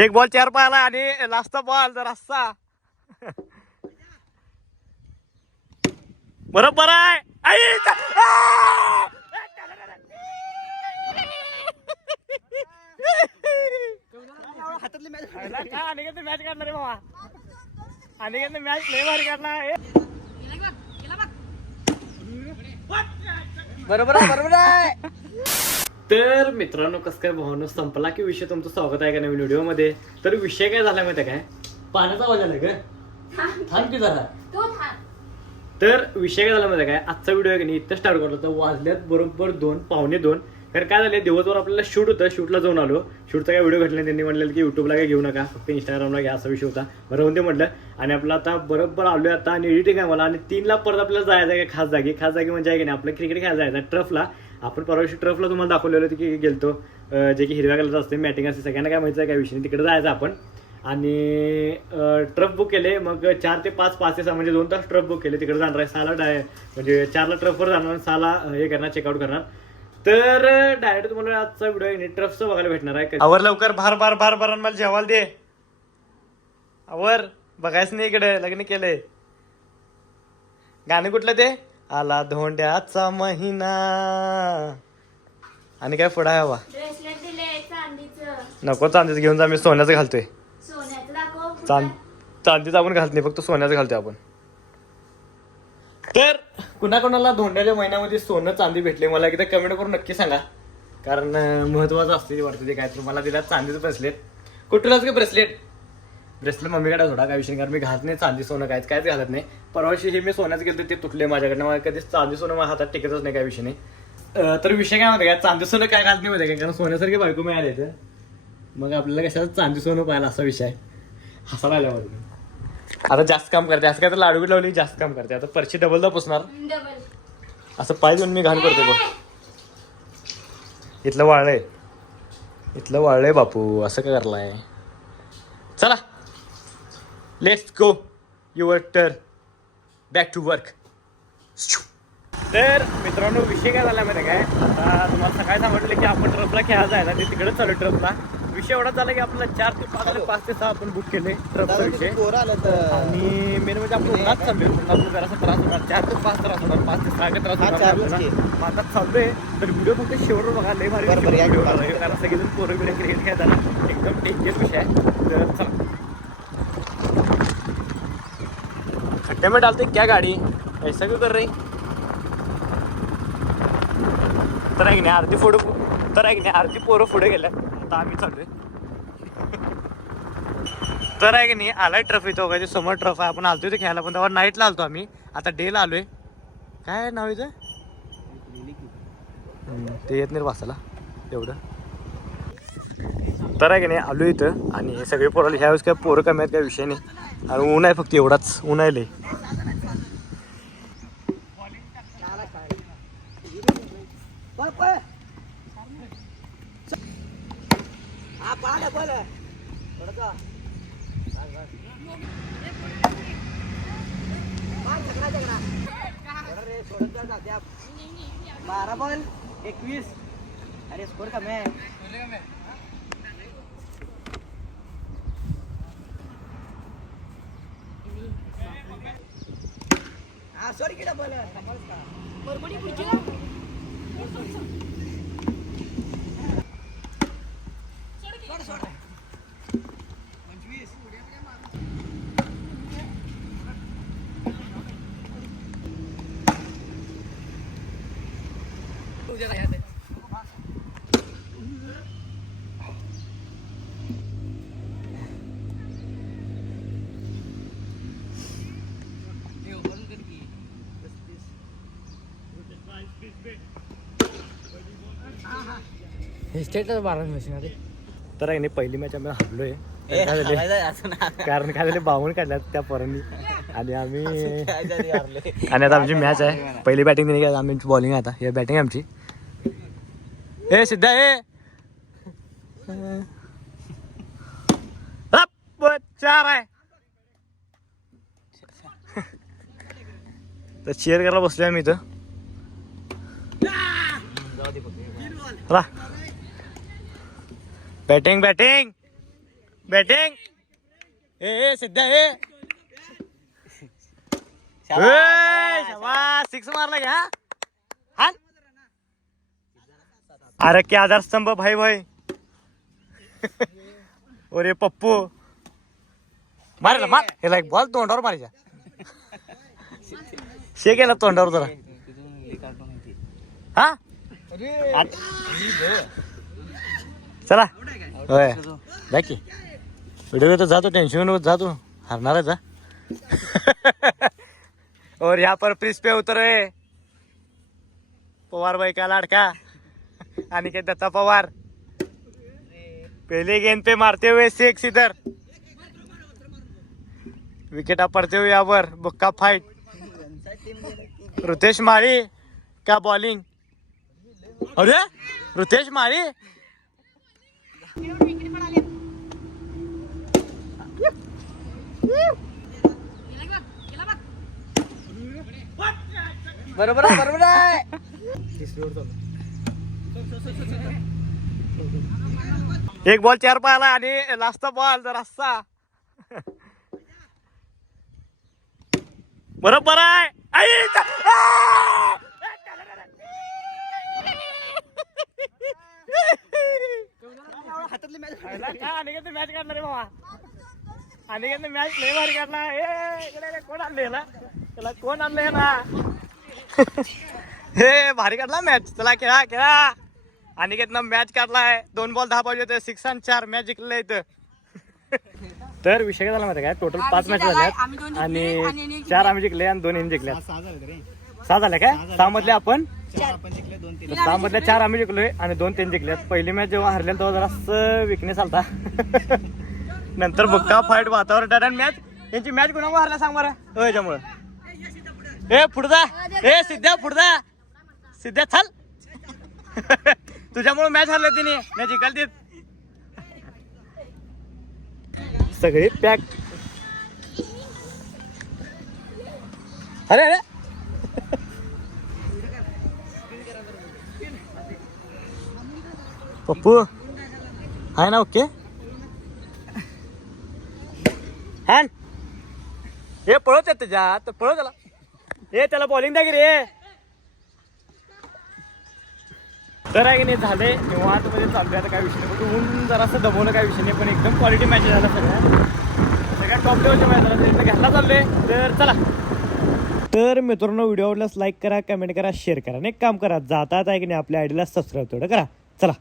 एक बॉल 4 पाहिला आणि लास्टचा बॉल जर असा बरोबर आहे. मॅच काढणार रे बाबा. आणि मॅच लय भारी काढणार. बरोबर आहे. तर मित्रांनो, कसं काय भावनो संपला की विषय. तुमचं स्वागत आहे का नवीन व्हिडिओ मध्ये. तर विषय काय झाला माहिती काय, पाण्याचा आवाज आला का थांब की झाला. तर विषय काय झाला माहिती काय, आजचा व्हिडिओ आहे की नाही इथं स्टार्ट करतो. तर वाजल्यात बरोबर 2 पावणे 2. तर काय झालं, दिवसभर आपल्याला शूट होतं. शूटला जाऊन आलो. शूटचा काय व्हिडिओ घडला. त्यांनी म्हटलं की युट्यूबला काय घेऊ नका, फक्त इंस्टाग्रामला घ्या, असा विषय होता. बरोबर ते म्हटलं. आणि आपलं आता बरोबर आलोय आता आणि एडिटिंग आहे मला. आणि 3ला परत आपल्याला जायचं आहे खास जागी म्हणजे आहे की नाही आपलं क्रिकेट खेळायला जायचं ट्रफला. आपण परवा दिवशी ट्रफला तुम्हाला दाखवलेलं होतं की गेलतो, जे की हिरव्या कलरचं असते, मॅटिंग असते, सगळ्यांना काय माहिती आहे काय विषय. तिकडे जायचं आपण. आणि ट्रफ बुक केले. मग 4 ते 5, 5 ते 6 म्हणजे 2 तास ट्रफ बुक केले. तिकडे जाणार आहे 6ला म्हणजे 4ला ट्रफवर जाणार, 6ला हे करणार, चेकआउट करणार. तर डायरेक्ट तुम्हाला आजचा व्हिडिओ आहे ट्रफचं बघायला भेटणार आहे. आवर लवकर, भार मला जेवायला दे. आवर, बघायच नाही इकडे, लग्न केलंय. गाणं कुठलं ते, आला धोंड्याचा महिना. आणि काय पुढं आहे हवा. नको, चांदीच घेऊन जा, मी सोन्याचं घालतोय. चांदीचं आपण घालत नाही, फक्त सोन्याचं घालतोय आपण. तर कुणाकोणाला धोंड्याच्या महिन्यामध्ये सोनं चांदी भेटले मला एकदा कमेंट करून नक्की सांगा. कारण महत्वाचं असते वाटतं ते काय. तर मला दिला चांदीचं ब्रेसलेट. कुठलाच का ब्रेसलेट मम्मीकडे थोडा काय विषय, कारण मी घालत नाही चांदी सोनं, कायच घालत नाही. परवाशी हे मी सोन्याचं गेलं ते तुटले माझ्याकडनं. मला कधीच चांदी सोनं माझ्या हातात टिकतच नाही, काय विषय नाही. तर विषय काय म्हणते काय, चांदी सोनं काय घालत नाही मध्ये काय, कारण सोन्यासारखे बायको मिळाले तर मग आपल्याला कशाला चांदी सोनं पाहिलं, असा विषय आहे. हसायला आल्यावर आता जास्त काम करते, असं काय तर लाडू लावली जास्त काम करते. आता परशी डबलदा पुसणार, असं पाय देऊन मी घाण करते बघ. इथलं वाळलंय बापू, असं काय करलाय. चला let's go, your turn, back to work. तर मित्रांनो, विषय काय झाला माहिती काय, आता तुम्हाला सकाळी सांगितलं की आपण ट्रफला खेळायला जायला, ते तिकडे चालू ट्रफला. विषय एवढा झाला की आपला 4 ते 5 आणि 5 ते 6 आपण बुक केले ट्रफचा विषय. आणि मेन म्हणजे आपण उन्हात चाललोय, उन्हात जरासा त्रास होणार. 4 ते 5 त्रास होणार, 5 ते 6 त्रास होणार. आता चाललोय, तर व्हिडिओ फक्त शेवट बघा, लय भारी कारण सगळेजण पोरं बिरं क्रिकेट खेळताना एकदम टेंजर विषय आहे. तर चला, खड्डे में डालते क्या गाडी, ऐसा क्यों कर रही. तर आहे की नाही अर्धी पोरं पुढे गेल्या. आता आम्ही चाललोय. तर आहे की नाही आलाय ट्रफ इथं बघायचे, समोर ट्रफ आहे. आपण आलतो इथे खेळायला, पण तेव्हा नाईटला आलतो आम्ही. आता डेला आलोय. काय नाव इथं ते येत नाही बसायला एवढं. तर आहे की नाही आलो इथं, आणि सगळे पोरं ह्या वेळेस काय पोरं कमी आहेत, काय विषय नाही. आणि ऊन आहे फक्त, एवढाच ऊन आहे लय. बारा बॉल 21. अरे स्कोर कमी आहे. सॉरी किती बॉल बरबडी पुढची का सोड 25. तर आहे नाही पहिली मॅच आम्ही हरलोय. कारण काय झाले, 52 काढल्यात त्या पोरांनी. आणि आम्ही आणि आता आमची मॅच आहे. पहिली बॅटिंग दिली का, आमची बॉलिंग आहे. आता हे बॅटिंग आमची. ए सिद्धा ए 4 आहे. तर चेअर करायला बसलोय आम्ही इथं. बॅटिंग बॅटिंग ए सध्या सिक्स मारला घ्या हा. अरे क्या आधारस्तंभ भाई भाई. अरे पप्पू मारेला मार याला एक बॉल तोंडावर मारायचा. शे गेला तोंडावर जरा हा. चला होय बाकी व्हिडिओ तो जातो टेंशन जातो हरणार आहे जा. और यहाँ पर प्रिस पे उतरे पवार भाई का लाड़का अनिकेत दत्ता पवार. पहले गेंद पे मारते हुए सिक्स इधर. विकेटा पड़ते हुए यहाँ पर बुक्का फाइट. रुतेश मारी क्या बॉलिंग. अरे रुतेश मारी बरोबर आहे बरोबर आहे. एक बॉल 4 पाहिला आणि लास्टचा बॉल जर असा बरोबर आहे. हातातली मॅच अनिकेत मॅच काढला रे बाबा. अनिकेत मॅच लय भारी काढला. कोण आणले ना त्याला कोण आणलंय ना. हे भारी काढला मॅच. चला खेळा खेळा. अनिकेतनं मॅच काढलाय. 2 बॉल 10 पाहिजे होते 6 आणि 4 मॅच जिंकले इथं. तर विषय काय झाला माहिती काय टोटल 5 मॅच झाल्यात आणि 4 आम्ही जिंकले आणि 2 यांनी जिंकल्या. 6 झाल्या काय 6 मधले आपण 6 मधल्या 4 आम्ही जिंकलोय आणि 2 त्यांनी जिंकल्यात. पहिली मॅच जेव्हा हरले तेव्हा जरा विकनेस आलता. नंतर बुक्का फाईट वातावरण मॅच यांची मॅच कुणामुळे हरला सांग बरं याच्यामुळे. ए पुढचा ए सिद्ध्या पुढचा सिद्ध्या चाल. तुझ्यामुळे मॅच हरले तिने मॅच जिंकाल सगळी पॅक. अरे अरे पप्पू आहे ना ओके. हॅन हे पळत येत त्याच्यात पळव त्याला. हे त्याला बॉलिंग द्या की रे. तर आहे की नाही झाले निवांत मध्ये चालू आता काय विषय नाही. ऊन जरासं दमवलं काय विषय नाही पण एकदम क्वालिटी मॅच झाला सगळ्या टॉप लेवलच्या मॅच झाला घ्यायला चाललोय. तर चला. तर मित्रांनो व्हिडिओ आवडल्यास लाईक करा कमेंट करा शेअर करा आणि एक काम करा जातात आहे की नाही आपल्या आयडीला सबस्क्राईब तेवढं करा. चला.